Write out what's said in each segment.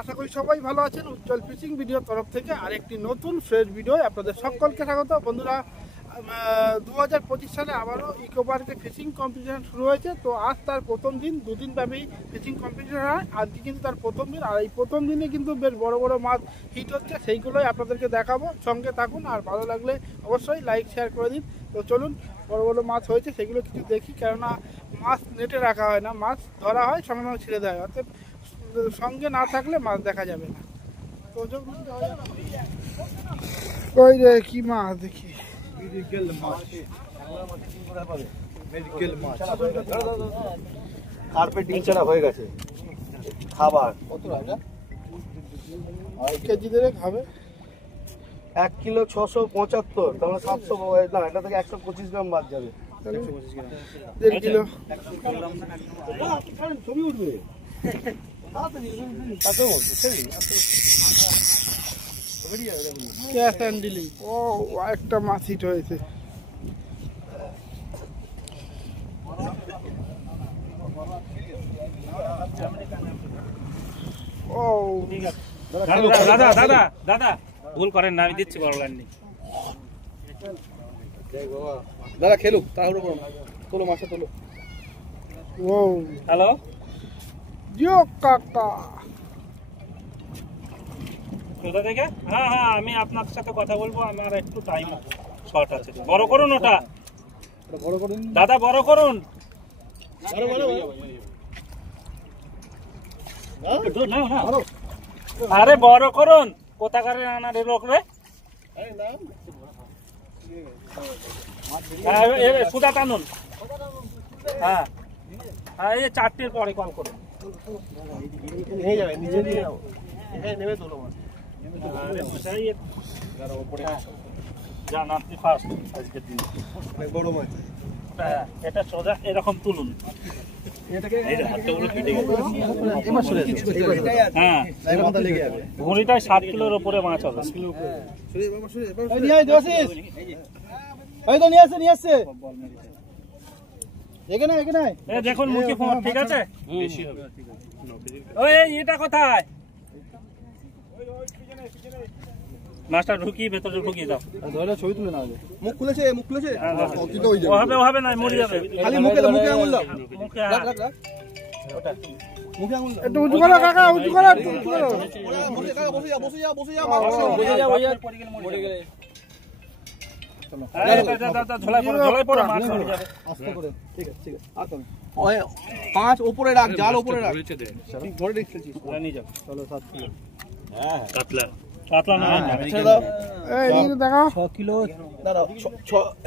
আশা করি সবাই ভালো আছেন। উজ্জ্বল ফিশিং ভিডিওর তরফ থেকে আরেকটি নতুন ফ্রেশ ভিডিও আপনাদের সকলকে স্বাগত। বন্ধুরা, 2025 সালে আবারও ইকো পার্কে ফিশিং কম্পিটিশন শুরু হয়েছে। তো আজ তার প্রথম দিন, দুদিন ব্যাপী ফিশিং কম্পিটিশন হয়। আজকে কিন্তু তার প্রথম দিন, আর এই প্রথম দিনে কিন্তু বেশ বড় বড় মাছ হিট হচ্ছে, সেইগুলোই আপনাদেরকে দেখাবো। সঙ্গে থাকুন, আর ভালো লাগলে অবশ্যই লাইক শেয়ার করে দিন। তো চলুন, বড় বড় মাছ হয়েছে সেগুলো কিছু দেখি, কেননা মাছ নেটে রাখা হয় না, মাছ ধরা হয় সঙ্গে সঙ্গে ছেড়ে দেওয়া হয়, অর্থাৎ সঙ্গে না থাকলে মাছ দেখা যাবে না। তো ওই রে কি মাছ দেখি, কার্পেটিং ছাড়া হয়ে গেছে খাবার। কেজি ধরে খাবে 1 কিলো 675, তাহলে 700, না এটা থেকে 125 গ্রাম বাদ যাবে। 1.5 কিলো ছবি উঠবে। Cash handling. ও একটা মাছ হিট হয়েছে। ও দাদা দাদা দাদা ভুল করেন না, আমি দিচ্ছি বড় গান্ডি। দাদা খেলুক, তাহলে তোলো মাছটা তোলো। ও হ্যালো জিও কাকা, কোথা থেকে? হ্যাঁ হ্যাঁ, আমি আপনার সাথে কথা বলবো, আমার একটু টাইম শর্ট আছে। বড় করুন ওটা, বড় করুন দাদা বড় করুন। আরে বড় করুন, কোথাকারে আনার লোক রে। সুদা টানুন। হ্যাঁ হ্যাঁ, এই 4টের পরে কল করুন। নিয়ে যাবে, নিজে নিয়ে যাবো, এখানে নেমে তোলো মাছ। যান আপনি ফার্স্ট আজকের দিন। অনেক বড় মাছ। হ্যাঁ, এটা সোজা এরকম তুলুন। হ্যাঁ, ভুঁড়িটায় 7 কিলোর উপরে মাছ হবে। দেখুন মুখে ফোন, ঠিক আছে? ওই এটা কোথায়? মাছটা ঢুকিয়ে ভেতরে ঢুকিয়ে দাও। ছবি তুলে না, মুখ খুলেছে, মুখ খুলেছে। হবে না, মরে যাবে। খালি মুখে মুখে আঙুল দাও, মুখে ওটা মুখে আঙুল দাও। একটু উঁচু করো কাকা, উঁচু করো, একটু উঁচু করো। বসে যা, বসে যা, বসে যা, বসে যা। মরে গেলে ঝোলাই পড়ো, মাছ মরে যাবে। আস্তে করে, ঠিক আছে ঠিক আছে। আর তো ওই 5 উপরে রাখ, জাল উপরে রাখ। ঠিক ধরে রেখেছিস, নিয়ে যাও। চলো 7 কিলো। হ্যাঁ, কাতলা কাতলা না, ছেড়ে দাও। এই দেখো 6 কিলো দাঁড়াও,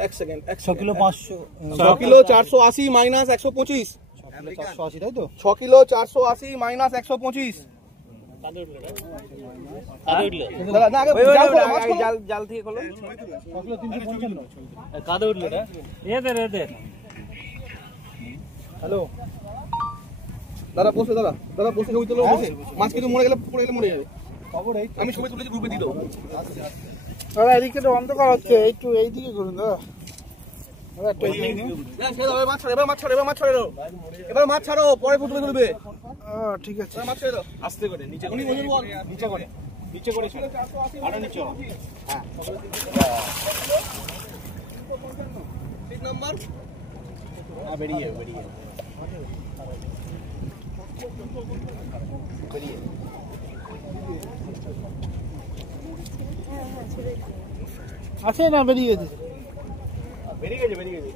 1 সেকেন্ড, 6 কিলো 500, 6 কিলো 480 মাইনাস 125। 480 তাই তো? 6 কিলো 480 মাইনাস 125। দাদা না, আগে জাল থেকে খোলো। 6 কিলো 355 কাদে উঠলো রে। এদের এদের হ্যালো দাদা, বসে দাদা, দাদা বসে ছবি তোলো, বসে। মাছ কিন্তু মরে গেলে, পড়ে গেলে মরে যাবে। খবর এই আমি ছবি তুলেছি, গ্রুপে দিয়ে দাও। দাদা এদিকে তো অন্ধকার হচ্ছে, একটু এইদিকে করুন দাদা। দাদা একটু এইদিকে। ছেড়ে দাও, মাছ ছাড়ো, এবার মাছ ছাড়ো, এবার মাছ ছাড়ো, এবার মাছ ছাড়ো, পরে ফুটবে তুলবে। ঠিক আছে, মাছ ছেড়ে দাও, আস্তে করে নিচে করে, নিচে করে, নিচে করে আরো নিচে। হ্যাঁ, 3 নাম্বার। হ্যাঁ, বেরিয়ে বেরিয়ে বেরিয়ে আছে না, বেরিয়ে গেছে। বেরিয়ে গেছে, বেরিয়ে গেছে।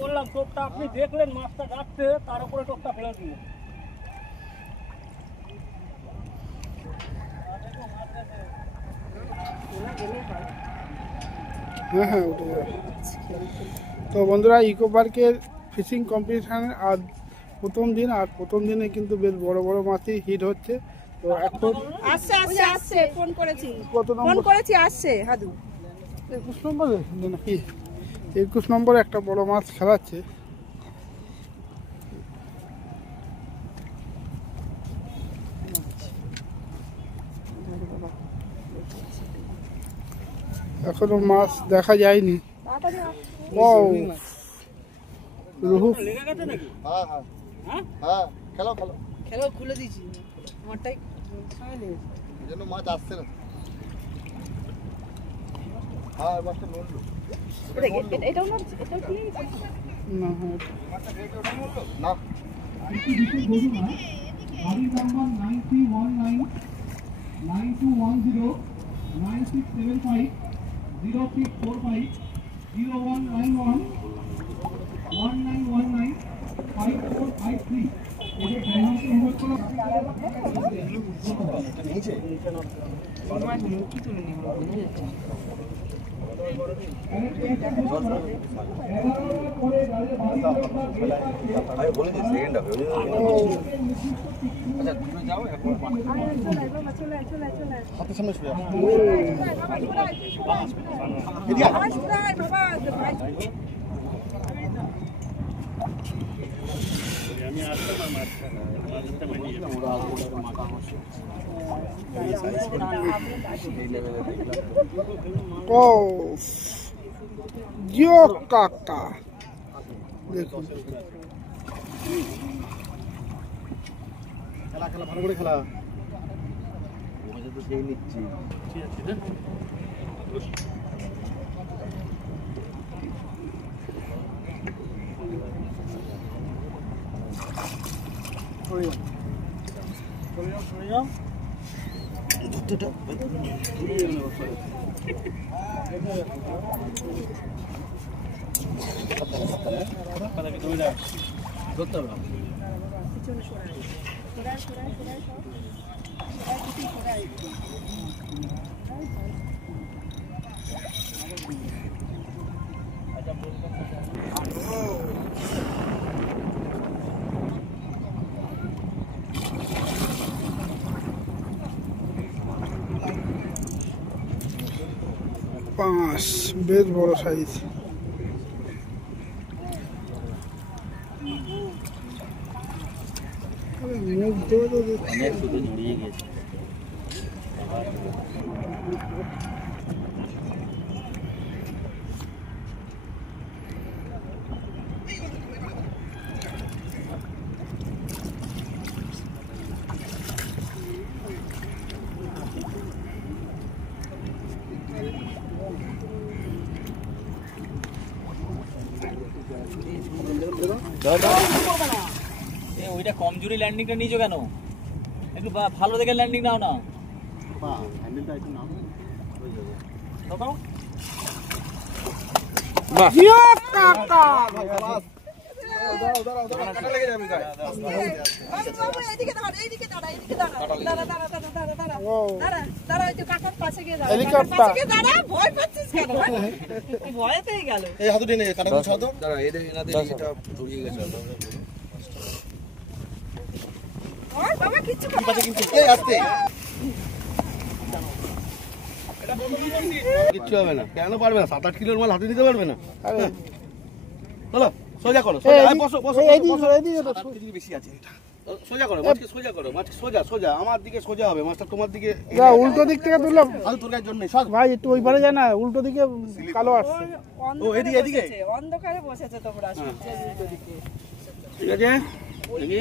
বললাম টোপটা আপনি দেখলেন, মাছটা কাটতে, তার উপরে টোপটা ফেলে দিলেন। হ্যাঁ হ্যাঁ, উঠে যাবে। তো বন্ধুরা, ইকো পার্কের ফিশিং কম্পিটিশানের আজ প্রথম দিন, আর প্রথম দিনে কিন্তু বেশ বড় বড় মাছই হিট হচ্ছে। তো এখন আসছে ফোন করেছি, কত ফোন নম্বর? করেছি, আসছে হাদু 21 নম্বরে নাকি 21 নম্বরে একটা বড় মাছ খেলাচ্ছে। এখনো মাছ দেখা যায়নি। ওয়াও, রুহু খেলো খুলে দিয়েছি, আমারটাই সময় লেগেছে। যেন মাছ আসছে না। হ্যাঁ মাছটা নড়লো। এটাও না, এটাও কি না, হ্যাঁ, না গাড়ি নাম্বার 9319 9210 9675 0645 0191 1919 5453। এদের ড্রাইভারকে অনুরোধ করো। আমি বলেছি সেকেন্ড হবে। আচ্ছা তুমি যাও এখন হাতের সামনে শুয়ে ও জিও কাকা দেখুন, খেলা খেলা ভালো করে খেলা। তো সেই নিচ্ছি পাঁচ বেশ বড় সাইজ। মুখ ধরে তো অনেক শুধু জড়িয়ে গেছে। ওইটা কমজোরি ল্যান্ডিংটা নিয়েছো কেন? একটু ভালো দেখে ল্যান্ডিং নাও না। জিও কাকা হেলিকপ্টার ভয় পেয়ে গেল। এই হাতু টেনে কাটা গুলো ছাড়ো তো। দাঁড়া এদের এনাদের এটা ঢুকিয়ে গেছে। বাবা কিচ্ছু পাশে কিন্তু এই আসতে কিচ্ছু হবে না। কেন পারবে না? 7-8 কিলোর মাল হাতে নিতে পারবে না? আরে চলো সোজা করো, সোজা বসো বসো বসো। এদিকে বেশি আছে এটা। সোজা করো মাছকে, সোজা করো মাছকে, সোজা সোজা আমার দিকে সোজা হবে মাছটা, তোমার দিকে উল্টো দিক থেকে তুললাম আলু তোর জন্য সব। ভাই, একটু ওই পারে যায় না, উল্টো দিকে কালো আসছে। ও এদিকে এদিকে অন্ধকারে বসেছে তোমরা সূর্যের উল্টো দিকে। ঠিক আছে দেখি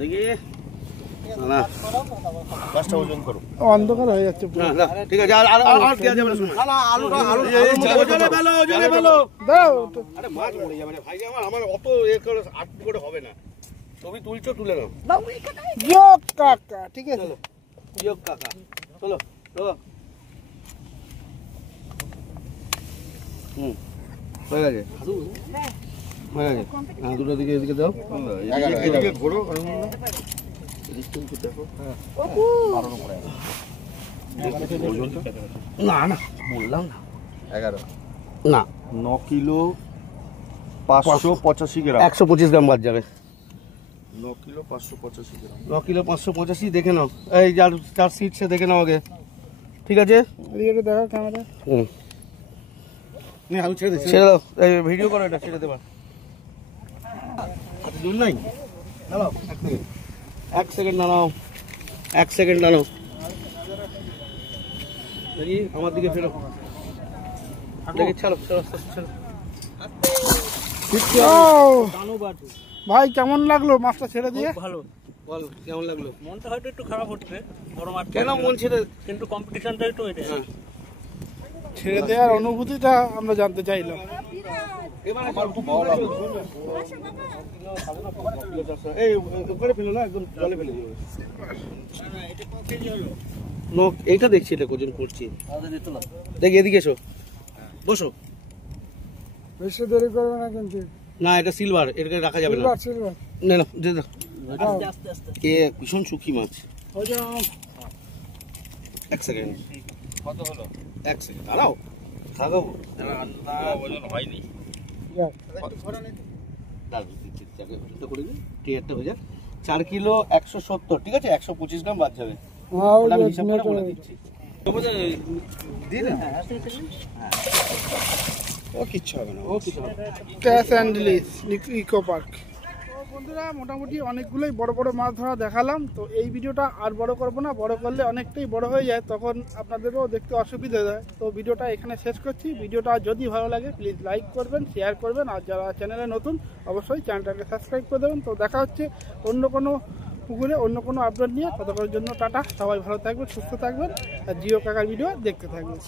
দেখি না পাঁচটা ওজন করো। অন্ধকার হয়ে যাচ্ছে পুরো। না না ঠিক আছে, আর আর আর দেয়া যাবে না। শুনো না না আলুটা আলু ওজনে ফেলো, ওজনে ফেলো। দাও আরে মাছ মরে যাবে না ভাই, আমার অত এ করে 8 করে হবে না। তুমি তুলছো তুলে নাও। বাবু এখানে জিও কাকা, ঠিক আছে। যোগ কাকা চলো চলো। হয়ে গেছে হয়ে গেছে। হ্যাঁ দুটো দিকে এদিকে দাও, এদিকে ঘোরো। দেখো না না বললাম না 11 না 9 কিলো 585 গ্রাম 125 গ্রাম বাদ যাবে 9 কিলো 585 গ্রাম 9 কিলো 585 দেখে নাও এই যার সিট সে দেখে নাও আগে ঠিক আছে এদিকে দেখো ক্যামেরা নে আমি ছেড়ে দাও এই ভিডিও করো এটা ছেড়ে দেবা আচ্ছা দূর নাই দাঁড়াও 1 সেকেন্ড দাঁড়াও 1 সেকেন্ড দাঁড়াও দেখি আমার দিকে ফেরো দেখি চলো ভাই কেমন লাগলো মাছটা ছেড়ে দিয়ে? ভালো। বল কেমন লাগলো? মনটা হয়তো একটু খারাপ হচ্ছে, বড় মাঠ কেন মন ছেড়ে? কিন্তু কম্পিটিশনটা একটু এটা ছেড়ে দেওয়ার অনুভূতিটা আমরা জানতে চাইলাম। এই উপরে ফেলো না, একদম জলে ফেলে দিও। এইটা দেখছি, এটা ওজন করছি। দেখি এদিকে এসো, বসো। বেশি দেরি করবে না কিন্তু। না এটা সিলভার, এটাকে রাখা যাবে না। সিলভার না না, দে দাও। এ ভীষণ সুখী মাছ। 1 সেকেন্ড। কত হলো? 1 সেকেন্ড দাঁড়াও, খাগাবো। ওজন হয়নি। টিয়ারটা হয়ে যাক। 4 কিলো 170, ঠিক আছে? 125 গ্রাম বাদ যাবে। ও কিচ্ছু হবে না, ও কিছু হবে না। Catch and release eco park. বন্ধুরা মোটামুটি অনেকগুলোই বড় বড় মাছ ধরা দেখালাম। তো এই ভিডিওটা আর বড় করব না, বড় করলে অনেকটাই বড় হয়ে যায়, তখন আপনাদেরও দেখতে অসুবিধা হয়। তো ভিডিওটা এখানে শেষ করছি। ভিডিওটা যদি ভালো লাগে প্লিজ লাইক করবেন, শেয়ার করবেন, আর যারা চ্যানেলে নতুন অবশ্যই চ্যানেলটাকে সাবস্ক্রাইব করে দেবেন। তো দেখা হচ্ছে অন্য কোনো পুকুরে অন্য কোনো আপডেট নিয়ে। ততক্ষণের জন্য টাটা, সবাই ভালো থাকবেন, সুস্থ থাকবেন, আর জিও কাকার ভিডিও দেখতে থাকবেন।